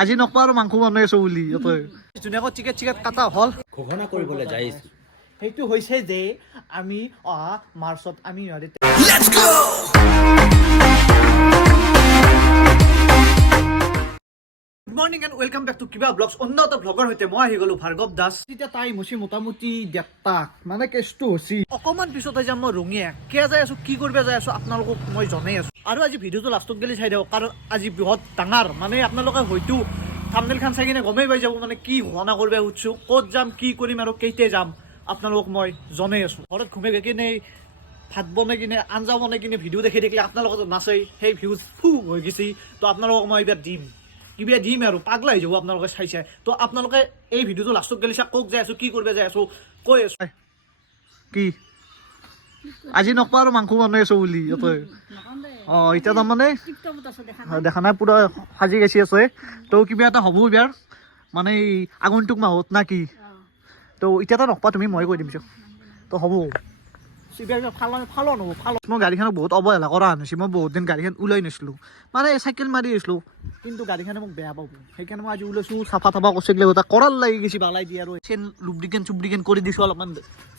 আজি নকবা আৰু মাংস বনাই আছো বুলি ধুনীয়াকৈ টিকেট কাটা হ'ল ঘোষণা কৰিবলৈ যাই আছো সেইটো হৈছে যে আমি অহা মাৰ্চত আমি good morning and welcome back to কিবা ব্লগছ অন্য এটা ব্লগৰ সৈতে মই আহি গলো ভাৰ্গৱ দাস এতিয়া টাইম হৈছে মোটামুটি 1:30 মানে কেছটো হৈছে অকণমান পিছতে যাম মই ৰঙিয়া কিয় যাই আছো কি কৰিব যাই আছো আপোনালোকক মই জনাই আছো আৰু আজি ভিডিঅ'টো লাষ্টত গেলি চাই দিয়ক কাৰণ আজি বহুত ডাঙৰ মানে আপোনালোকে হয়তো থাম্বনেইল খান চাই কিনে গমেই পাই যাব মানে কি ঘোষণা কৰিব খুজিছো ক'ত যাম কি কৰিম আৰু কেতিয়া যাম আপোনালোকক মই জনাই আছো ঘৰত ঘুমে কিনে ভাত বনাই কিনে আঞ্জা বনাই কিনে ভিডিঅ' দেখি থাকিলে আপোনালোকৰ নাচাই সেই ভিউজ ফু হৈ গৈছে তো আপোনালোকক মই এইবাৰ দিম কিবা দিম আৰু পাগলা হৈ যাব আপোনালোকে চাই চাই তো আপোনালোকে এই ভিডিঅ'টো লাষ্টত গেলি চাই ক'ত যাই আছো কি কৰিব যাই আছো কৈ আছো কি আজি নকবা আৰু মাংস বনাই আছো বুলি এতিয়া তাৰমানে দেখা নাই পুৰা সাজি গেছি আছে তো কিবা এটা হ'ব ইয়াৰ মানে আগন্তুক মাহত না কি তো এতিয়া নকবা তুমি মই কৈ দিম তো হ'ব মই গাড়ীখনক বহুত অৱহেলা কৰা আনিছোঁ মই বহুত দিন গাড়ীখন ওলাই নিছিলোঁ মানে চাইকেল মাৰি আছিলোঁ কিন্তু গাড়ীখনে মোক বেয়া পাব সেইকাৰণে মই আজি ওলাইছোঁ চাফা কৰিছে গোটা কৰাৰ লাগি গৈছে বালাই দিয়ে আৰু চেন লুব্ৰিকেন কৰি দিছোঁ অলপমান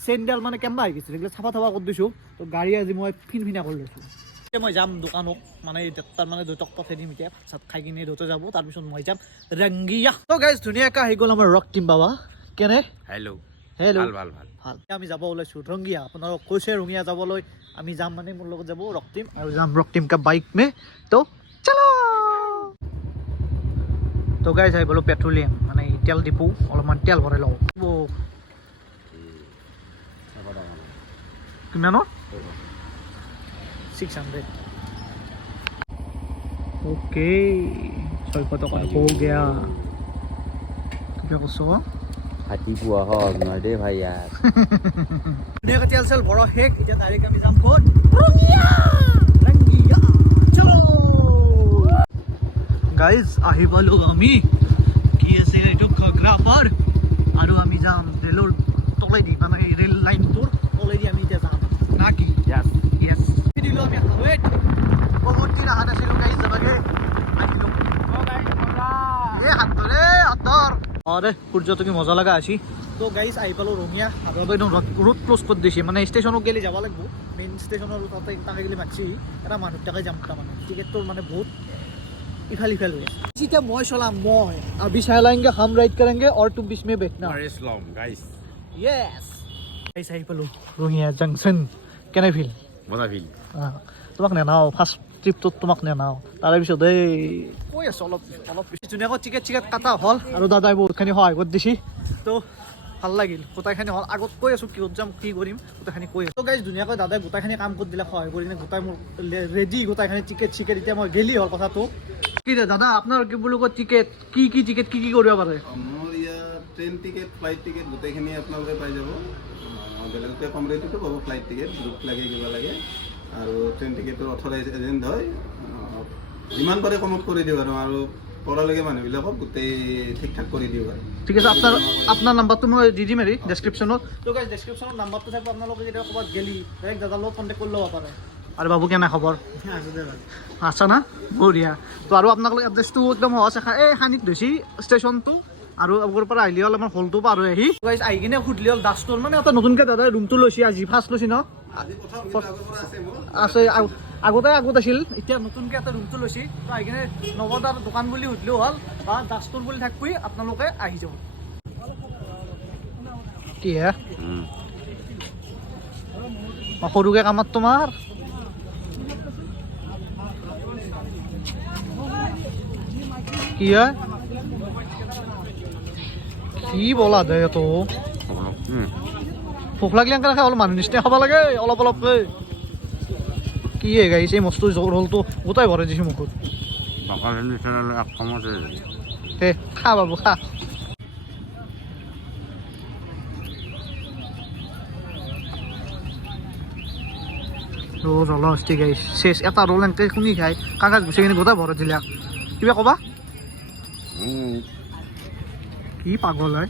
চেইনডাল মানে কেম্বা হৈ গৈছে সেইবিলাক চাফা কৰি দিছোঁ তো গাড়ী আজি মই ফিনফিনা কৰি লৈছোঁ এতিয়া মই যাম দোকানত মানে তাৰ মানে দেউতাক পঠাই দিম এতিয়া ভাত চাত খাই কিনে দেউতা যাব তাৰপিছত মই যাম ৰংগিয়া তো গাইজ ধুনীয়াকৈ আহি গ'ল আমাৰ ৰক্তিম বাবা কেনে হেল্ল' ভাল আমি যাব ওলাইছোঁ ৰংগিয়া আপোনালোকক কৈছে ৰংগিয়া যাবলৈ আমি যাম মানে মোৰ লগত যাব ৰক্তিম আৰু যাম ৰক্তিম কা বাইক মে তো চলো তো গাইজ আহি গ'লো পেট্ৰলিয়াম মানে তেল ডিপু অলপমান তেল ভৰাই লওঁ কিমানৰ 600 ओके 600 টকা हो गया क्या কৈছ ৰাতিপুৱা হওক নহয় দেই ভাই ইয়াৰ ধুনীয়াকৈ তেল চেল ভৰা শেষ এতিয়া ডাইৰেক্ট আমি যাম ক'ত ৰংগিয়া চলো গাইজ আহি পালো আমি কি আছে এইটো ঘগ্ৰাফাৰ আৰু আমি যাম ৰেলৰ তলেদি মানে ৰেল লাইনটোৰ তলেদি আমি এতিয়া যাম না কি য়েছ দিলো আমি হাৱেত বহুত দিন অহা নাছিলোঁ গাইজ যাবাগে আহিলোঁ এই হাতৰ अरे সূৰ্য তুমি মজা লগা আছি তো গাইজ আহি পালোঁ ৰঙিয়া আৰু একদম ৰোড ক্লজ কৰি দিছে মানে ষ্টেচনত গেলি যাব লাগিব মেইন ষ্টেচনৰ তাতে তাকে গেলি মাতছি এটা মানুহ তাকে যাম তাৰমানে টিকেটটোৰ মানে বহুত ইফাল হৈ আছে এতিয়া মই চলাম মই अभी चलाएंगे हम राइड करेंगे और तुम बीच में बैठना গাইস यस গাইজ আহি পালোঁ ৰঙিয়া জাংচন কেনে ফিল মজা ফিল তোমাক নেনাও ফাৰ্ষ্ট ট্ৰিপটোত তোমাক নেনাও তাৰে পিছত এই কৈ আছোঁ অলপ ধুনীয়াকৈ টিকেট কাটা হ'ল আৰু দাদাই বহুতখিনি সহায় কৰি দিছে তো ভাল লাগিল গোটাইখিনি হ'ল আগত কৈ আছোঁ কিহত যাম কি কৰিম গোটাইখিনি কৈ আছোঁ গাইজ ধুনীয়াকৈ দাদাই গোটাইখিনি কাম কৰি দিলে সহায় কৰি কিনে গোটাই মোৰ ৰেডি গোটাইখিনি টিকেট এতিয়া মই গেলি হ'ল কথাটো কি দাদা আপোনাৰ কি বুলি কয় টিকেট কি কৰিব পাৰে মোৰ ইয়াত ট্ৰেইন টিকেট ফ্লাইট টিকেট গোটেইখিনি আপোনালোকে পাই যাব বেলেগকৈ কম ৰেটতো পাব ফ্লাইট টিকেট গ্ৰুপ লাগে কিবা লাগে আৰু ট্ৰেইন টিকেটৰ অথৰাইজ এজেণ্ট হয় যিমান পাৰে কমত কৰি দিওঁ আৰু পৰালৈকে মানুহবিলাকক গোটেই ঠিক ঠাক কৰি দিওঁ আৰু ঠিক আছে আপোনাৰ নাম্বাৰটো মই দি দিম হেৰি ডেছক্ৰিপশ্যনত তো গাইজ ডেছক্ৰিপশ্যনত নাম্বাৰটো থাকিব আপোনালোকে যেতিয়া ক'ৰবাত গেলি ডাইৰেক্ট দাদাৰ লগত কণ্টেক্ট কৰি ল'ব পাৰে আৰু বাবু কেনে খবৰ আছা না বঢ়িয়া তো আৰু আপোনালোক এড্ৰেছটো একদম সহজ এই সানিত ধৰিছি ষ্টেচনটো আৰু আগৰ পৰা আহিলে হ'ল আমাৰ হলটো পাৰ হৈ আহি গাইজ আহি কিনে সুধিলে হ'ল দাসটোৰ মানে এটা নতুনকৈ দাদাই ৰুমটো লৈছে আজি ফাৰ্ষ্ট লৈছে ন আছে আগত আছিল এতিয়া নতুনকৈ এটা ৰুমটো লৈছে তো আহি কিনে নৱদাৰ দোকান বুলি সুধিলেও হ'ল বা দাসটোৰ বুলি থাকবি আপোনালোকে আহি যাব কি হে সৰুকৈ কামত তোমাৰ কি হয় কি বলা দে তো ভোক লাগিলে এনেকৈ খাই অলপ মানুহ নিচিনা খাব লাগে অলপকৈ কি হে গাইছে এই মস্ত জোৰ হ'লতো গোটাই ভৰাই দিছোঁ মুখত হে খা বাবু খা জলহস্তি গাইছ চেচ এটা ৰোল এনেকৈ শুনি খাই কাগজ গুচি কিনে গোটাই ভৰাই দিলে কিবা ক'বা কি পাগল হয়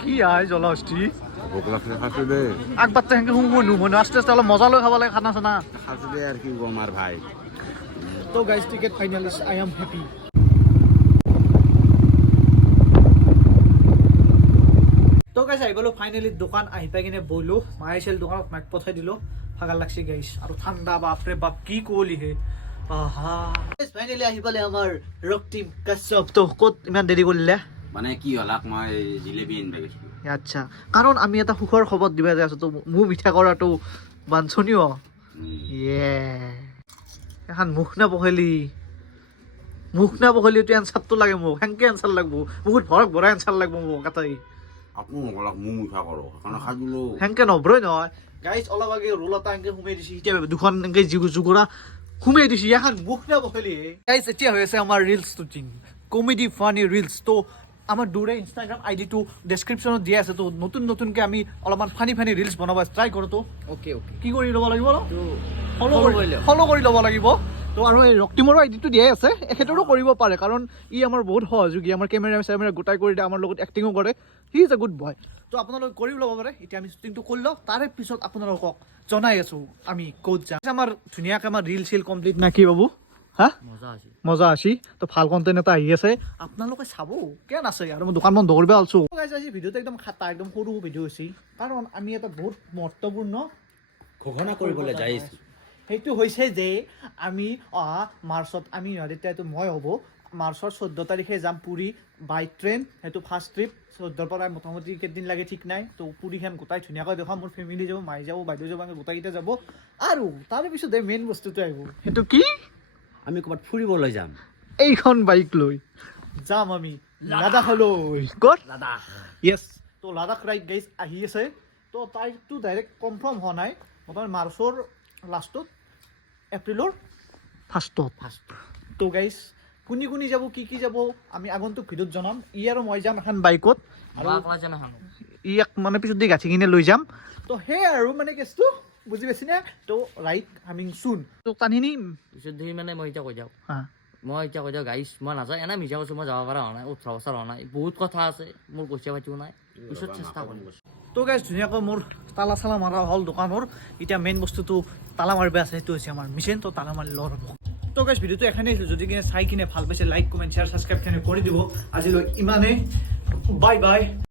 কি আই জলহস্তি ভোক লাগছে খাইছোঁ দেই আগবাৰ সেনেকৈ শুনো আস্তে অলপ মজা লৈ খাব লাগে খানা চানা খাইছোঁ দেই আৰু কি ক'ম আৰু ভাই তো guys ticket finalist I am happy আহি গ'লো ফাইনেলি দোকান আহি পাই কিনে বহিলো মায়ে আছিল দোকানত মাইক পঠাই দিলো ভাগাৰ লাগছে গাইছ আৰু ঠাণ্ডা বাপৰে বাপ কি কুঁৱলী হে আহা ফাইনেলি আহি পালে আমাৰ ৰক্তিম কাশ্যপ তো ক'ত ইমান দেৰি কৰিলে মানে কি হলাক মই জিলেবি আনিব গৈছো আচ্ছা কাৰণ আমি এটা সুখৰ খবৰ দিব যাই আছো তো মোৰ মিঠা কৰাটো বাঞ্ছনীয় ইয়ে এখন মুখ নপখেলি এইটো এনচাৰটো লাগে মোক সেনকে এনচাৰ লাগব বহুত ভৰক ভৰা এনচাৰ লাগব মোক কাটাই আকৌ নকলাক মোৰ মিঠা কৰো সেইকাৰণে খাই দিলো সেনকে নব্ৰই নহয় গাইজ অলপ আগে ৰোল এটা এনেকে সোমাই দিছে এতিয়া দুখন এনেকে জোগোৰা সোমাই দিছে এখন মুখ নপখেলি গাইজ এতিয়া হৈ আছে আমাৰ reels shooting comedy funny reels তো আমাৰ দুৰে ইনষ্টাগ্ৰাম আইডিটো ডেছক্ৰিপশ্যনত দিয়া আছে তো নতুনকৈ আমি অলপমান ফানি ৰিলছ বনাব ট্ৰাই কৰোঁ তো অ'কে কি কৰি ল'ব লাগিব ফ'ল' কৰি ল'ব লাগিব তো আৰু এই ৰক্তিমৰো আইডিটো দিয়াই আছে এখেতৰো কৰিব পাৰে কাৰণ ই আমাৰ বহুত সহযোগী আমাৰ কেমেৰা গোটাই কৰি দিয়ে আমাৰ লগত এক্টিঙো কৰে he is a good boy তো আপোনালোকে কৰি ল'ব পাৰে এতিয়া আমি শ্বুটিংটো কৰি লওঁ তাৰে পিছত আপোনালোকক জনাই আছোঁ আমি ক'ত যাম আমাৰ ধুনীয়াকৈ আমাৰ ৰিল চিল কমপ্লিট না কি বাবু হা মজা আছি তো ভাল কণ্টেণ্ট এটা আহি আছে আপোনালোকে চাব কেন আছে আৰু মই দোকান বন্ধ কৰিব আলছো আজি ভিডিঅ'টো একদম খাটা একদম সৰু ভিডিঅ' হৈছে কাৰণ আমি এটা বহুত মহত্বপূৰ্ণ ঘোষণা কৰিবলৈ যাই আছো সেইটো হৈছে যে আমি অহা মাৰ্চত আমি তেতিয়াতো মই হ'ব মাৰ্চৰ 14 তাৰিখে যাম পুৰী বাই ট্ৰেইন সেইটো ফাৰ্ষ্ট ট্ৰিপ 14ৰ পৰা মোটামুটি কেইদিন লাগে ঠিক নাই তো পুৰীখন গোটাই ধুনীয়াকৈ দেখাম মোৰ ফেমিলি যাব মাই যাব বাইদেউ যাব আমি গোটাইকেইটা যাব আৰু তাৰে পিছতে মেইন বস্তুটো আহিব সেইটো কি আমি ক'ৰবাত ফুৰিবলৈ যাম এইখন বাইক লৈ যাম আমি লাডাখলৈ ক'ত দাদা য়েছ তো লাডাখ ৰাইড গাইজ আহি আছে তো তাৰিখটো ডাইৰেক্ট কনফাৰ্ম হোৱা নাই মোটামুটি মাৰ্চৰ লাষ্টত এপ্ৰিলৰ ফাৰ্ষ্টত তো গাইজ কোনি যাব কি যাব আমি আগন্তুক ভিডিঅ'ত জনাম ই আৰু মই যাম এখন বাইকত আৰু ইয়াক মানে পিছত দি গাঁঠি কিনে লৈ যাম তো সেই আৰু মানে কেছটো বুজি পাইছিনে তো ৰাইড কামিং চুন তো টানি নিম পিছত ধৰি মানে মই এতিয়া কৈ যাওঁ হা মই গাইছ মই নাযাওঁ এনে মিছা কৈছোঁ মই যাব পৰা হোৱা নাই 18 বছৰ হোৱা নাই বহুত কথা আছে মোৰ পইচা পাতিও নাই পিছত চেষ্টা কৰিম তো গাইজ ধুনীয়াকৈ মোৰ তালা চালা মাৰা হ'ল দোকানৰ এতিয়া মেইন বস্তুটো তালা মাৰিব আছে সেইটো হৈছে আমাৰ মিছন তো তালা মাৰি লোৱাৰ হ'ব তো গাইজ ভিডিঅ'টো এখানেই আছিল যদি কিনে চাই কিনে ভাল পাইছে লাইক কমেণ্ট শ্বেয়াৰ ছাবস্ক্ৰাইব কৰি দিব আজিলৈ ইমানেই বাই